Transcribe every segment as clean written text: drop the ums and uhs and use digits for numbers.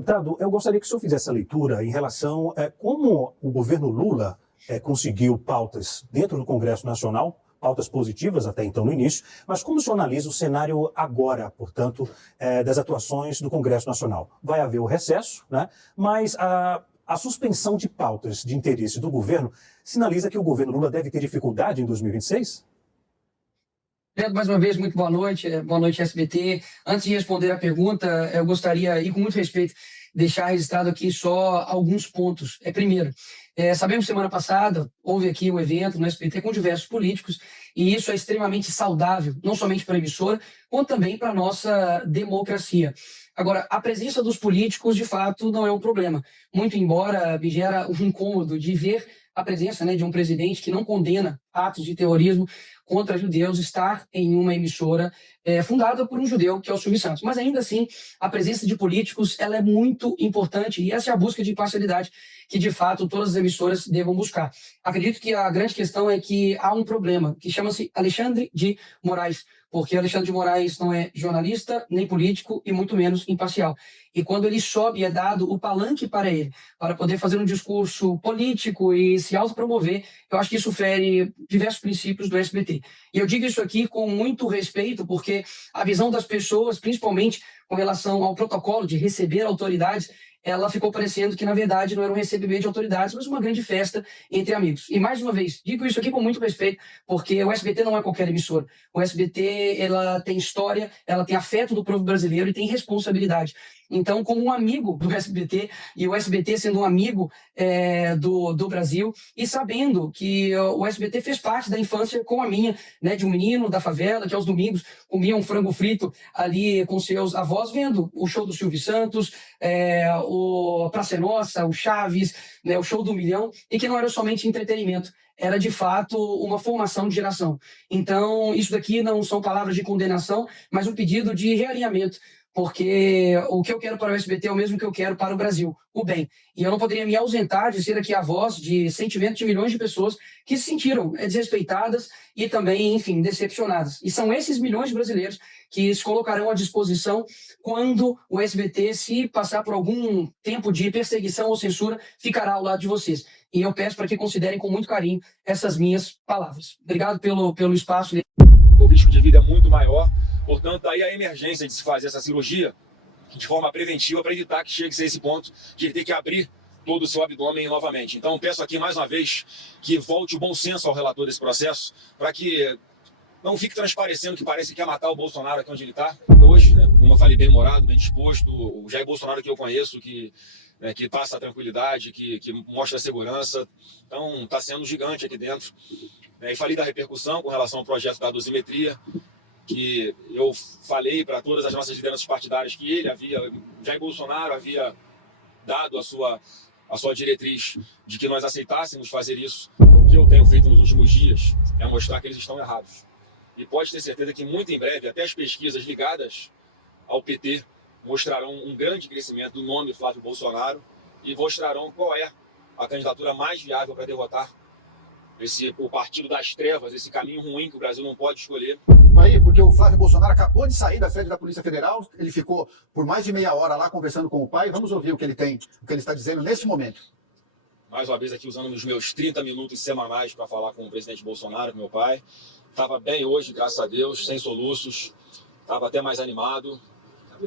Deputado, eu gostaria que o senhor fizesse a leitura em relação a como o governo Lula conseguiu pautas dentro do Congresso Nacional, pautas positivas até então no início, mas como o senhor analisa o cenário agora, portanto, das atuações do Congresso Nacional? Vai haver o recesso, né? Mas a suspensão de pautas de interesse do governo sinaliza que o governo Lula deve ter dificuldade em 2026? Pedro, mais uma vez, muito boa noite, SBT. Antes de responder a pergunta, eu gostaria, e com muito respeito, deixar registrado aqui só alguns pontos. Primeiro, sabemos que semana passada houve aqui um evento no SBT com diversos políticos, e isso é extremamente saudável, não somente para a emissora, como também para a nossa democracia. Agora, a presença dos políticos, de fato, não é um problema, muito embora me gera um incômodo de ver a presença, de um presidente que não condena atos de terrorismo contra judeus estar em uma emissora fundada por um judeu, que é o Silvio Santos. Mas ainda assim, a presença de políticos ela é muito importante, e essa é a busca de imparcialidade que, de fato, todas as emissoras devam buscar. Acredito que a grande questão é que há um problema, que chama-se Alexandre de Moraes, porque Alexandre de Moraes não é jornalista, nem político, e muito menos imparcial. E quando ele sobe, é dado o palanque para ele, para poder fazer um discurso político e se autopromover. Eu acho que isso fere diversos princípios do SBT. E eu digo isso aqui com muito respeito, porque a visão das pessoas, principalmente com relação ao protocolo de receber autoridades, ela ficou parecendo que, na verdade, não era um recebimento de autoridades, mas uma grande festa entre amigos. E, mais uma vez, digo isso aqui com muito respeito, porque o SBT não é qualquer emissora. O SBT ela tem história, ela tem afeto do povo brasileiro e tem responsabilidade. Então, como um amigo do SBT, e o SBT sendo um amigo do Brasil, e sabendo que o SBT fez parte da infância com a minha, de um menino da favela, que aos domingos comia um frango frito ali com seus avós, vendo o show do Silvio Santos, o Praça é Nossa, o Chaves, o Show do Milhão, e que não era somente entretenimento, era de fato uma formação de geração. Então, isso daqui não são palavras de condenação, mas um pedido de realinhamento, porque o que eu quero para o SBT é o mesmo que eu quero para o Brasil, o bem. E eu não poderia me ausentar de ser aqui a voz de sentimento de milhões de pessoas que se sentiram desrespeitadas e também, enfim, decepcionadas. E são esses milhões de brasileiros que se colocarão à disposição quando o SBT, se passar por algum tempo de perseguição ou censura, ficará ao lado de vocês. E eu peço para que considerem com muito carinho essas minhas palavras. Obrigado pelo espaço. O risco de vida é muito maior. Portanto, aí a emergência de se fazer essa cirurgia de forma preventiva para evitar que chegue a esse ponto de ele ter que abrir todo o seu abdômen novamente. Então, peço aqui mais uma vez que volte o bom senso ao relator desse processo para que não fique transparecendo que parece que quer matar o Bolsonaro aqui onde ele está. Hoje, como eu falei, bem-humorado, bem disposto, o Jair Bolsonaro que eu conheço, que passa a tranquilidade, que mostra a segurança. Então, está sendo gigante aqui dentro. E falei da repercussão com relação ao projeto da dosimetria, que eu falei para todas as nossas lideranças partidárias que Jair Bolsonaro havia dado a sua diretriz de que nós aceitássemos fazer isso. O que eu tenho feito nos últimos dias é mostrar que eles estão errados. E pode ter certeza que muito em breve, até as pesquisas ligadas ao PT mostrarão um grande crescimento do nome Flávio Bolsonaro e mostrarão qual é a candidatura mais viável para derrotar o partido das trevas, esse caminho ruim que o Brasil não pode escolher. Aí, porque o Flávio Bolsonaro acabou de sair da sede da Polícia Federal, ele ficou por mais de meia hora lá conversando com o pai. Vamos ouvir o que ele está dizendo nesse momento. Mais uma vez aqui usando os meus 30 minutos semanais para falar com o presidente Bolsonaro, com meu pai. Estava bem hoje, graças a Deus, sem soluços, estava até mais animado.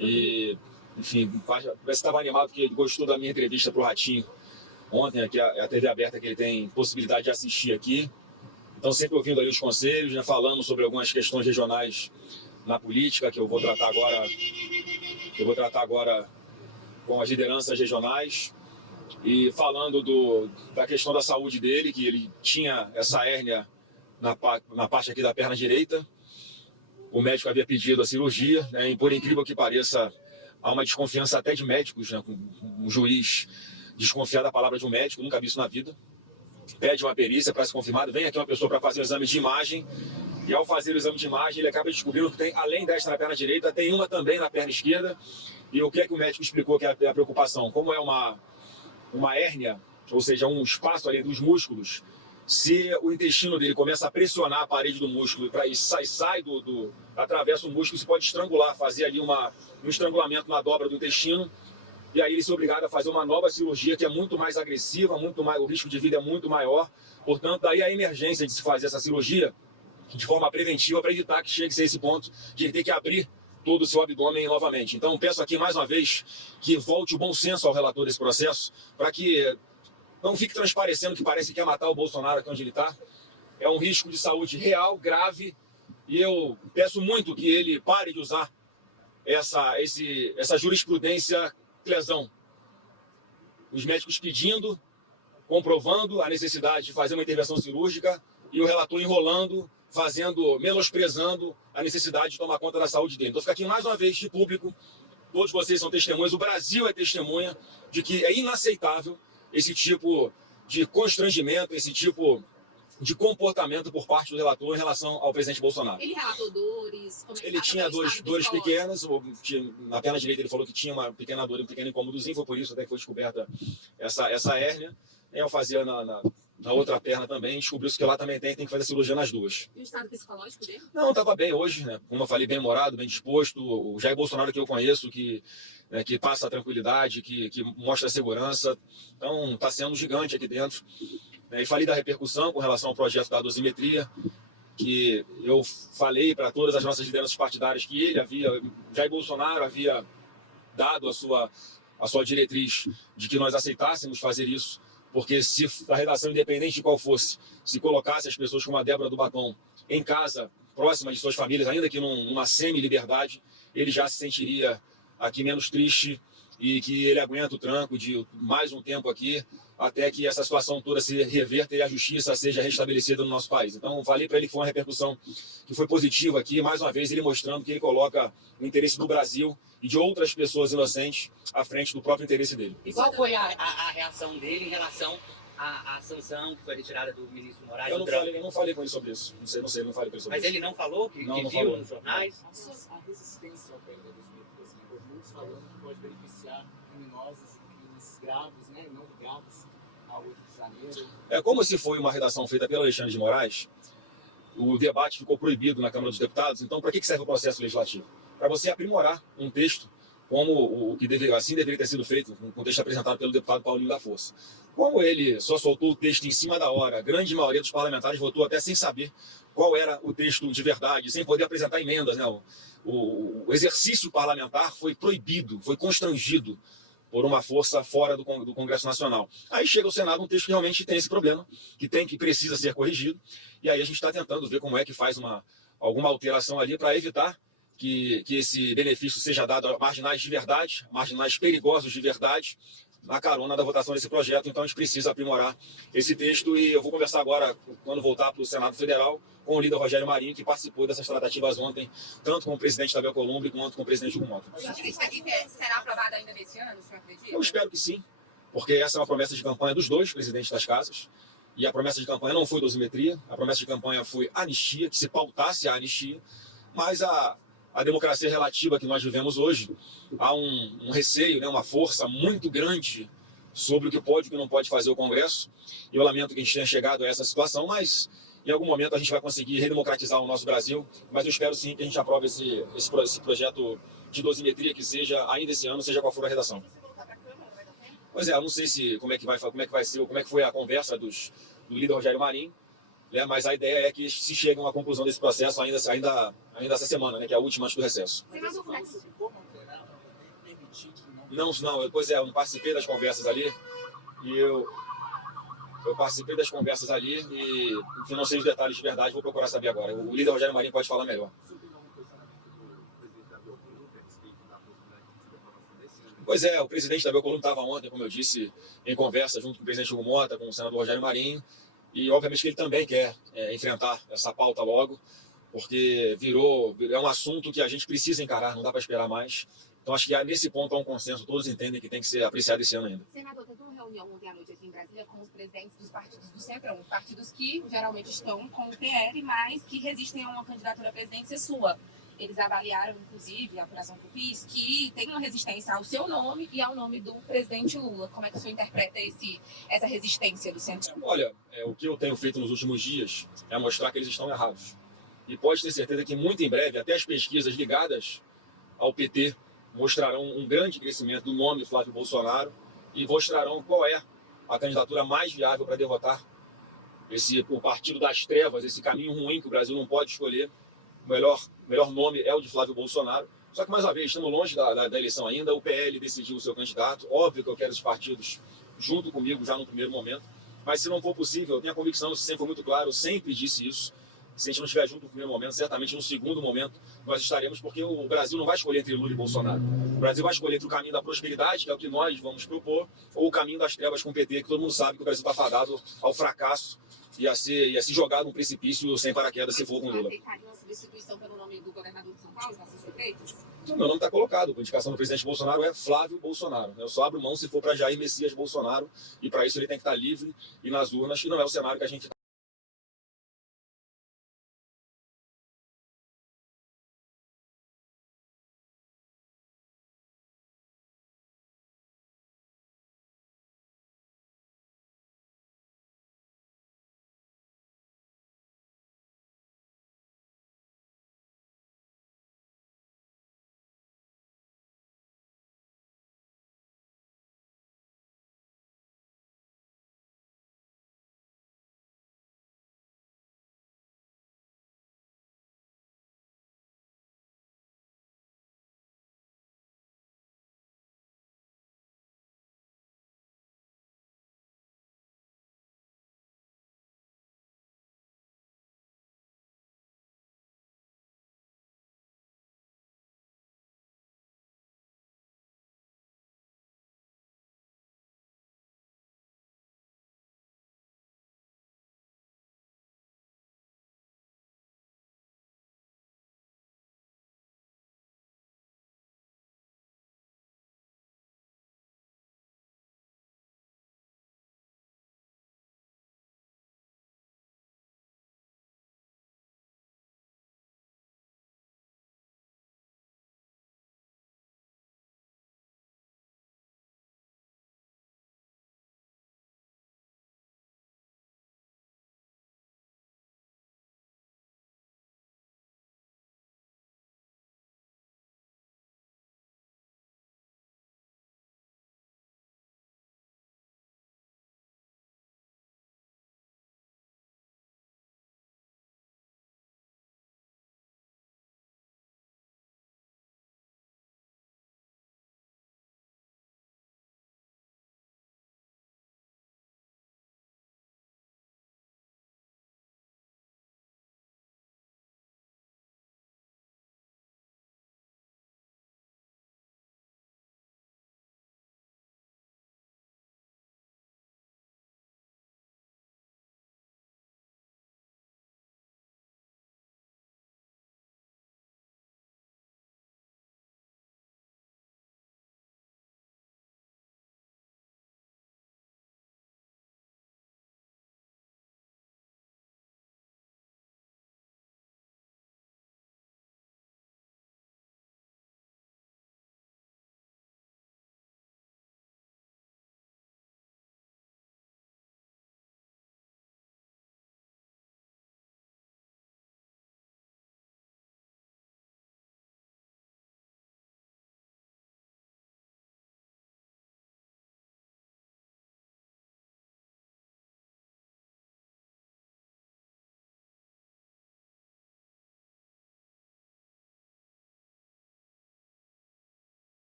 E, enfim, parece que estava animado porque ele gostou da minha entrevista para o Ratinho ontem, aqui a TV aberta que ele tem possibilidade de assistir aqui. Então, sempre ouvindo ali os conselhos, falando sobre algumas questões regionais na política, que eu vou tratar agora com as lideranças regionais, e falando da questão da saúde dele, que ele tinha essa hérnia na parte aqui da perna direita. O médico havia pedido a cirurgia, e por incrível que pareça, há uma desconfiança até de médicos, um juiz desconfiar da palavra de um médico, nunca vi isso na vida. Pede uma perícia para ser confirmado, vem aqui uma pessoa para fazer um exame de imagem, e ao fazer o exame de imagem, ele acaba descobrindo que tem, além desta na perna direita, tem uma também na perna esquerda. E o que é que o médico explicou que é a preocupação? Como é uma hérnia, ou seja, um espaço ali dos músculos, se o intestino dele começa a pressionar a parede do músculo e sai atravessa o músculo, você pode estrangular, fazer ali um estrangulamento na dobra do intestino, e aí ele se obrigado a fazer uma nova cirurgia que é muito mais agressiva, muito mais, o risco de vida é muito maior. Portanto, daí a emergência de se fazer essa cirurgia de forma preventiva para evitar que chegue a esse ponto de ele ter que abrir todo o seu abdômen novamente. Então, peço aqui mais uma vez que volte o bom senso ao relator desse processo, para que não fique transparecendo que parece que quer matar o Bolsonaro aqui onde ele está. É um risco de saúde real, grave, e eu peço muito que ele pare de usar essa jurisprudência lesão. Os médicos pedindo, comprovando a necessidade de fazer uma intervenção cirúrgica e o relator enrolando, menosprezando a necessidade de tomar conta da saúde dele. Então fica aqui mais uma vez de público, todos vocês são testemunhas, o Brasil é testemunha de que é inaceitável esse tipo de constrangimento, esse tipo de comportamento por parte do relator em relação ao presidente Bolsonaro. Ele relatou dores? Ele tinha dores pequenas, na perna direita ele falou que tinha uma pequena dor, um pequeno incômodozinho, foi por isso até que foi descoberta essa hérnia. Eu fazia na outra perna também, descobriu-se que lá também tem que fazer cirurgia nas duas. E o estado psicológico dele? Não, estava bem hoje, né? Como eu falei, bem-humorado, bem disposto. O Jair Bolsonaro que eu conheço, que passa a tranquilidade, que mostra a segurança. Então, está sendo um gigante aqui dentro. E falei da repercussão com relação ao projeto da dosimetria, que eu falei para todas as nossas lideranças partidárias que Jair Bolsonaro havia dado a sua diretriz de que nós aceitássemos fazer isso, porque se a redação, independente de qual fosse, se colocasse as pessoas como a Débora do Batom em casa, próxima de suas famílias, ainda que numa semi-liberdade, ele já se sentiria aqui menos triste e que ele aguenta o tranco de mais um tempo aqui, até que essa situação toda se reverta e a justiça seja restabelecida no nosso país. Então, falei para ele que foi uma repercussão que foi positiva aqui, mais uma vez ele mostrando que ele coloca o interesse do Brasil e de outras pessoas inocentes à frente do próprio interesse dele. E qual foi a reação dele em relação à sanção que foi retirada do ministro Moraes? Eu não falei com ele sobre isso. Não sei, não falei com ele sobre isso. Mas ele não falou que não viu falou nos jornais? A resistência ao PL dos ministros, muitos falando que pode beneficiar criminosos de crimes graves, né, não ligados ao 8 de janeiro. É como se foi uma redação feita pelo Alexandre de Moraes, o debate ficou proibido na Câmara dos Deputados, então para que serve o processo legislativo? Para você aprimorar um texto como o que deveria ter sido feito, um texto apresentado pelo deputado Paulinho da Força. Como ele só soltou o texto em cima da hora, a grande maioria dos parlamentares votou até sem saber qual era o texto de verdade, sem poder apresentar emendas, né? O exercício parlamentar foi proibido, foi constrangido por uma força fora do Congresso Nacional. Aí chega ao Senado um texto que realmente tem esse problema, que precisa ser corrigido, e aí a gente está tentando ver como é que faz alguma alteração ali para evitar que esse benefício seja dado a marginais de verdade, marginais perigosos de verdade, na carona da votação desse projeto. Então a gente precisa aprimorar esse texto e eu vou conversar agora, quando voltar para o Senado Federal, com o líder Rogério Marinho, que participou dessas tratativas ontem, tanto com o presidente Davi Alcolumbre quanto com o presidente Hugo Mota. O senhor acredita que será aprovado ainda nesse ano, o senhor acredita? Eu espero que sim, porque essa é uma promessa de campanha dos dois presidentes das casas, e a promessa de campanha não foi dosimetria, a promessa de campanha foi anistia, que se pautasse a anistia, mas a democracia relativa que nós vivemos hoje, há um receio, né, uma força muito grande sobre o que pode e o que não pode fazer o Congresso. E eu lamento que a gente tenha chegado a essa situação, mas em algum momento a gente vai conseguir redemocratizar o nosso Brasil. Mas eu espero sim que a gente aprove esse projeto de dosimetria, que seja ainda esse ano, seja qual for a redação. Pois é, eu não sei como é que vai ser, como é que foi a conversa do líder Rogério Marinho. Mas a ideia é que se chegue a uma conclusão desse processo ainda essa semana, né, que é a última antes do recesso. Não, pois é, eu não participei das conversas ali, e eu participei das conversas ali e, enfim, não sei os detalhes de verdade, vou procurar saber agora. O líder Rogério Marinho pode falar melhor. Pois é, o presidente da Alcolumbre estava ontem, como eu disse, em conversa junto com o presidente Hugo Mota, com o senador Rogério Marinho. E, obviamente, que ele também quer enfrentar essa pauta logo, porque é um assunto que a gente precisa encarar, não dá para esperar mais. Então, acho que nesse ponto há um consenso, todos entendem que tem que ser apreciado esse ano ainda. Senador, teve uma reunião ontem à noite aqui em Brasília com os presidentes dos partidos do Centrão, partidos que geralmente estão com o PL, mas que resistem a uma candidatura à presidência sua. Eles avaliaram, inclusive, a apuração do PIS, que tem uma resistência ao seu nome e ao nome do presidente Lula. Como é que o senhor interpreta essa resistência do Centrão? Olha, o que eu tenho feito nos últimos dias é mostrar que eles estão errados. E pode ter certeza que muito em breve, até as pesquisas ligadas ao PT mostrarão um grande crescimento do nome Flávio Bolsonaro e mostrarão qual é a candidatura mais viável para derrotar o partido das trevas, esse caminho ruim que o Brasil não pode escolher. O melhor nome é o de Flávio Bolsonaro. Só que, mais uma vez, estamos longe da eleição ainda, o PL decidiu o seu candidato. Óbvio que eu quero os partidos junto comigo já no primeiro momento, mas se não for possível, eu tenho a convicção, isso sempre foi muito claro, eu sempre disse isso. Se a gente não estiver junto no primeiro momento, certamente no segundo momento nós estaremos, porque o Brasil não vai escolher entre Lula e Bolsonaro. O Brasil vai escolher entre o caminho da prosperidade, que é o que nós vamos propor, ou o caminho das trevas com o PT, que todo mundo sabe que o Brasil está fadado ao fracasso e a se jogar num precipício sem paraquedas se for com Lula. Aceitariam a substituição pelo nome do governador de São Paulo, está suspeito? Meu nome está colocado. A indicação do presidente Bolsonaro é Flávio Bolsonaro. Eu só abro mão se for para Jair Messias Bolsonaro, e para isso ele tem que estar livre e nas urnas, que não é o cenário que a gente